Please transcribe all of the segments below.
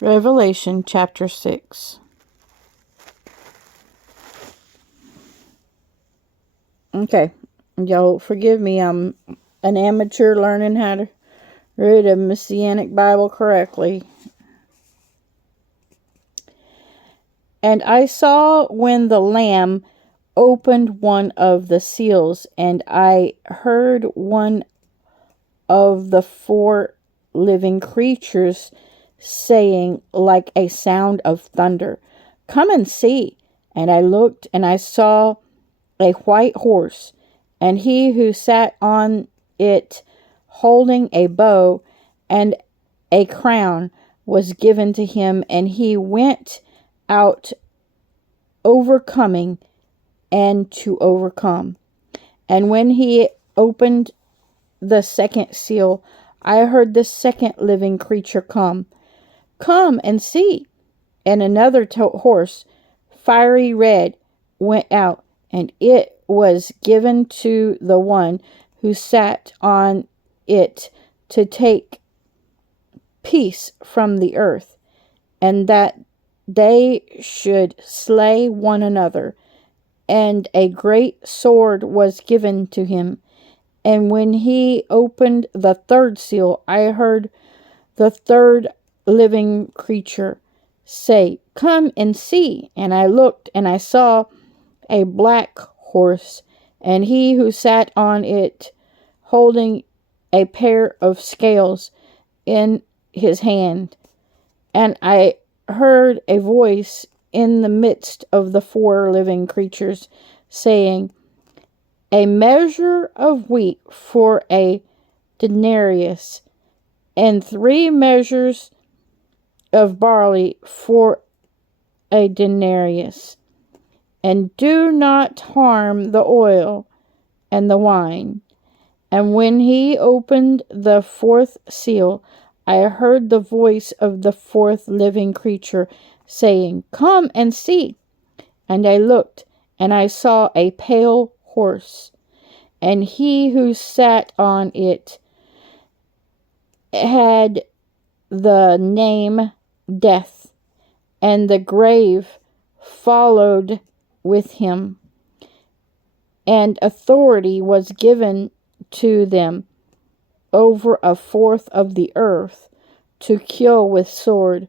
Revelation chapter 6. Okay, y'all forgive me. I'm an amateur learning how to read a Messianic Bible correctly. And I saw when the Lamb opened one of the seals, and I heard one of the four living creatures saying like a sound of thunder, "Come and see." And I looked, and I saw a white horse, and he who sat on it holding a bow, and a crown was given to him, and he went out overcoming and to overcome. And when he opened the second seal, I heard the second living creature come and see. And another horse, fiery red, went out, and it was given to the one who sat on it to take peace from the earth, and that they should slay one another. And a great sword was given to him. And when he opened the third seal, I heard the third living creature say, "Come and see." And I looked, and I saw a black horse, and he who sat on it holding a pair of scales in his hand. And I heard a voice in the midst of the four living creatures saying, "A measure of wheat for a denarius, and 3 measures of barley for a denarius, and do not harm the oil and the wine." And when he opened the fourth seal, I heard the voice of the fourth living creature saying, "Come and see." And I looked, and I saw a pale horse, and he who sat on it had the name Death, and the grave followed with him. And authority was given to them over a fourth of the earth to kill with sword,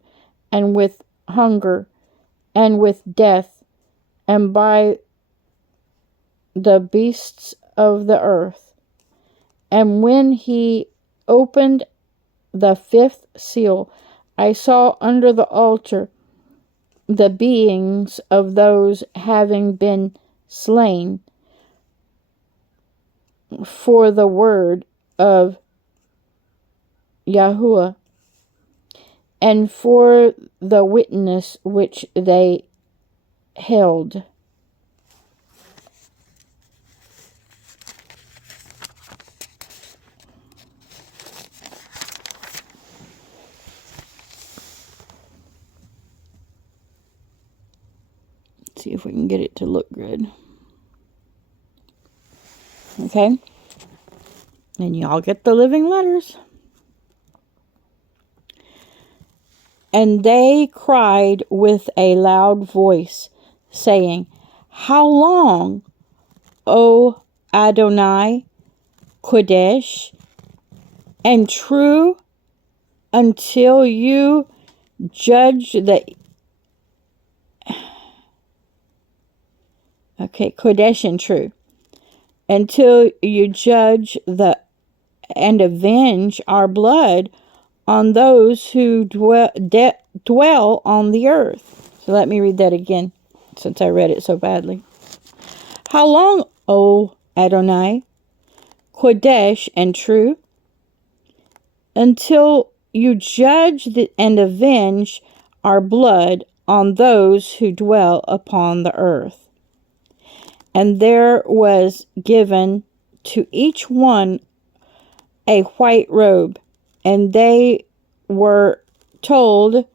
and with hunger, and with death, and by the beasts of the earth. And when he opened the fifth seal, I saw under the altar the beings of those having been slain for the word of Yahuwah, and for the witness which they held. Let's see if we can get it to look good. Okay? And y'all get the living letters. And they cried with a loud voice, saying, "How long, O Adonai, Kodesh, and true, until you judge the..." Okay, Kodesh and true. "Until you judge and avenge our blood on those who dwell on the earth." So let me read that again, since I read it so badly. "How long, O Adonai, Kodesh and true, until you judge and avenge our blood on those who dwell upon the earth?" And there was given to each one a white robe, and they were told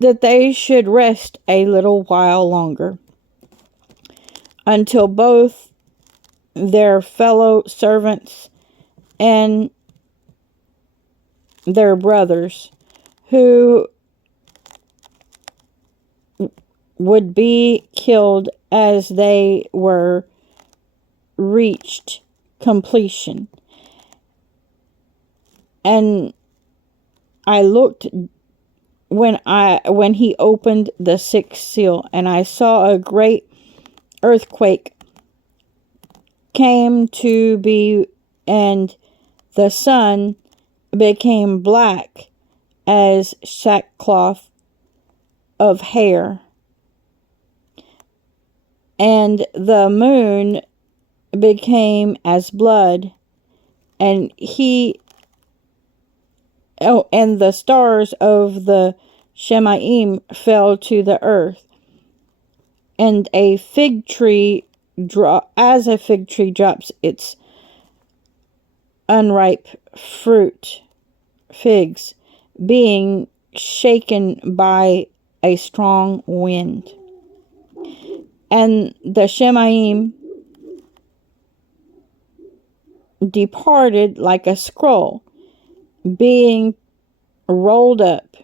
that they should rest a little while longer, until both their fellow servants and their brothers who would be killed as they were reached completion. And I looked when he opened the sixth seal, and I saw a great earthquake came to be, and the sun became black as sackcloth of hair, and the moon became as blood, and and the stars of the Shemaim fell to the earth, and a fig tree as a fig tree drops its unripe figs, being shaken by a strong wind. And the Shemaim departed like a scroll, being rolled up,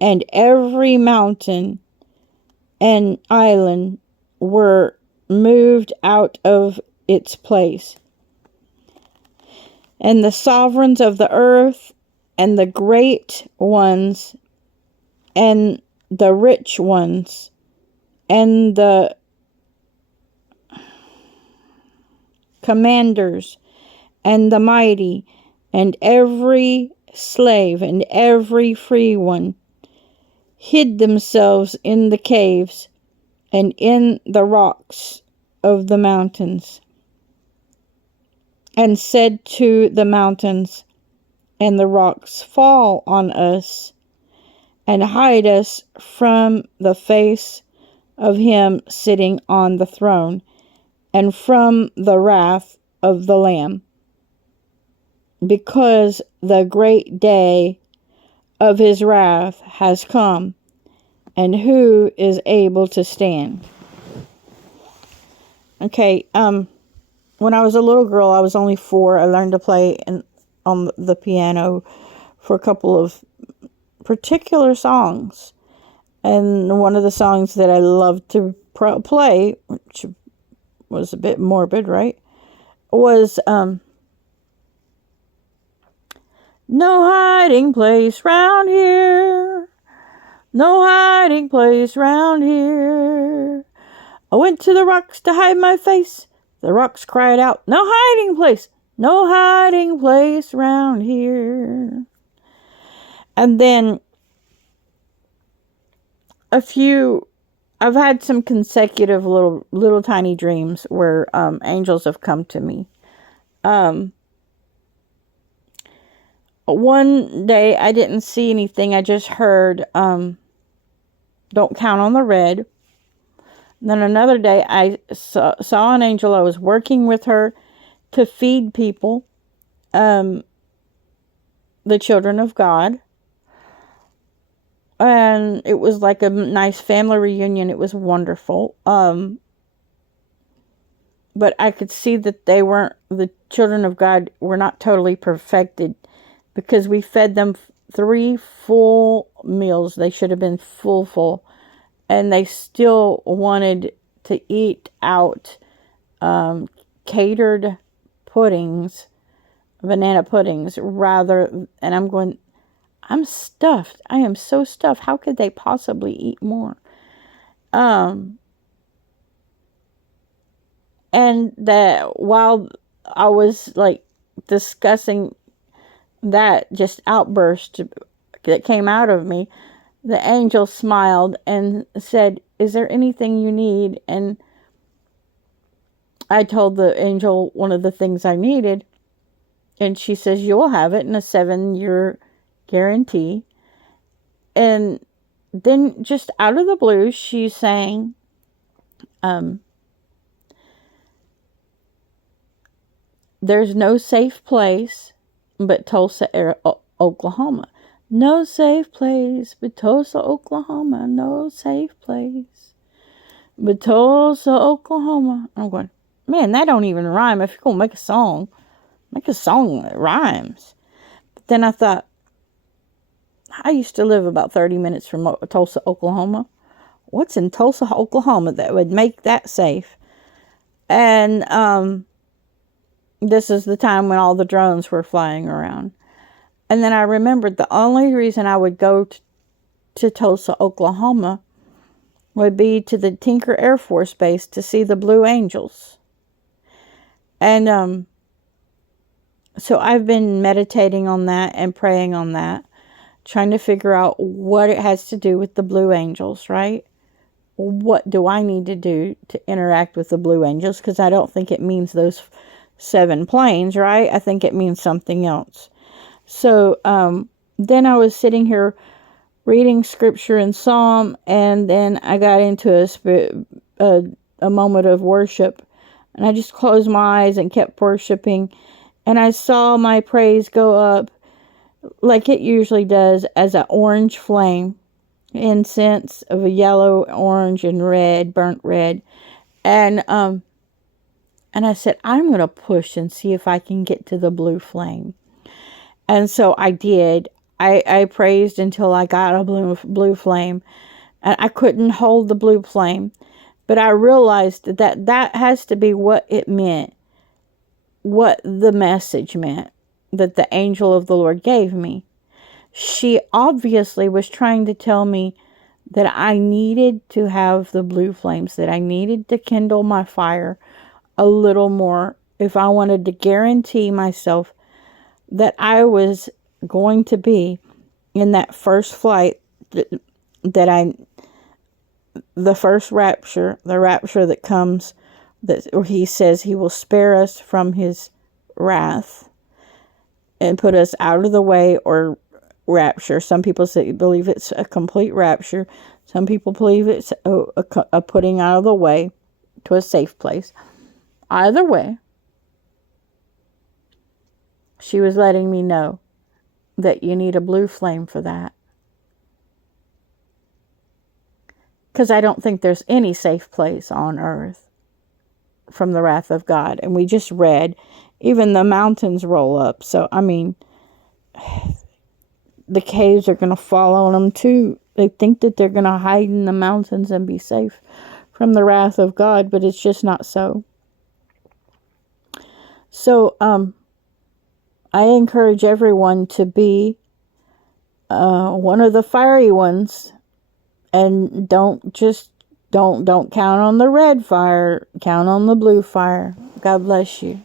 and every mountain and island were moved out of its place. And the sovereigns of the earth, and the great ones, and the rich ones, and the commanders, and the mighty, and every slave, and every free one, hid themselves in the caves, and in the rocks of the mountains, and said to the mountains and the rocks, fall on us, and hide us from the face of him sitting on the throne, and from the wrath of the Lamb, because the great day of his wrath has come, and who is able to stand? Okay, when I was a little girl, I was only 4. I learned to play on the piano for a couple of particular songs. And one of the songs that I loved to play, which was a bit morbid, right, was no hiding place round here, no hiding place round here. I went to the rocks to hide my face. The rocks cried out, no hiding place round here. And then I've had some consecutive little tiny dreams where angels have come to me. One day I didn't see anything. I just heard, don't count on the red. Then another day I saw an angel. I was working with her to feed people, the children of God. And it was like a nice family reunion. It was wonderful. But I could see that the children of God were not totally perfected, because we fed them 3 full meals. They should have been full. And they still wanted to eat out catered puddings, banana puddings, and I'm going, I'm stuffed. I am so stuffed. How could they possibly eat more? And that while I was like discussing that just outburst that came out of me, the angel smiled and said, is there anything you need? And I told the angel one of the things I needed. And she says, you will have it in a 7-year guarantee. And then just out of the blue, she's saying, there's no safe place but Tulsa, Oklahoma. No safe place but Tulsa, Oklahoma. No safe place but Tulsa, Oklahoma. I'm going, man, that don't even rhyme. If you're going to make a song that rhymes. But then I thought, I used to live about 30 minutes from Tulsa, Oklahoma. What's in Tulsa, Oklahoma that would make that safe? And this is the time when all the drones were flying around. And then I remembered the only reason I would go to Tulsa, Oklahoma would be to the Tinker Air Force Base to see the Blue Angels. And so I've been meditating on that and praying on that, trying to figure out what it has to do with the Blue Angels, right? What do I need to do to interact with the Blue Angels? Because I don't think it means those 7 planes, right? I think it means something else. So then I was sitting here reading scripture in Psalm, and then I got into a moment of worship, and I just closed my eyes and kept worshiping, and I saw my praise go up like it usually does as an orange flame, incense of a yellow, orange, and red, burnt red, and I said, I'm going to push and see if I can get to the blue flame. And so I did. I praised until I got a blue flame. And I couldn't hold the blue flame. But I realized that has to be what it meant. What the message meant. That the angel of the Lord gave me. She obviously was trying to tell me that I needed to have the blue flames. That I needed to kindle my fire a little more if I wanted to guarantee myself that I was going to be in that first flight, the first rapture, the rapture that comes, where he says he will spare us from his wrath and put us out of the way, or rapture. Some people believe it's a complete rapture. Some people believe it's a putting out of the way to a safe place. Either way, she was letting me know that you need a blue flame for that. Because I don't think there's any safe place on earth from the wrath of God. And we just read, even the mountains roll up. So, I mean, the caves are going to fall on them too. They think that they're going to hide in the mountains and be safe from the wrath of God, but it's just not so. So, I encourage everyone to be one of the fiery ones, and don't count on the red fire, count on the blue fire. God bless you.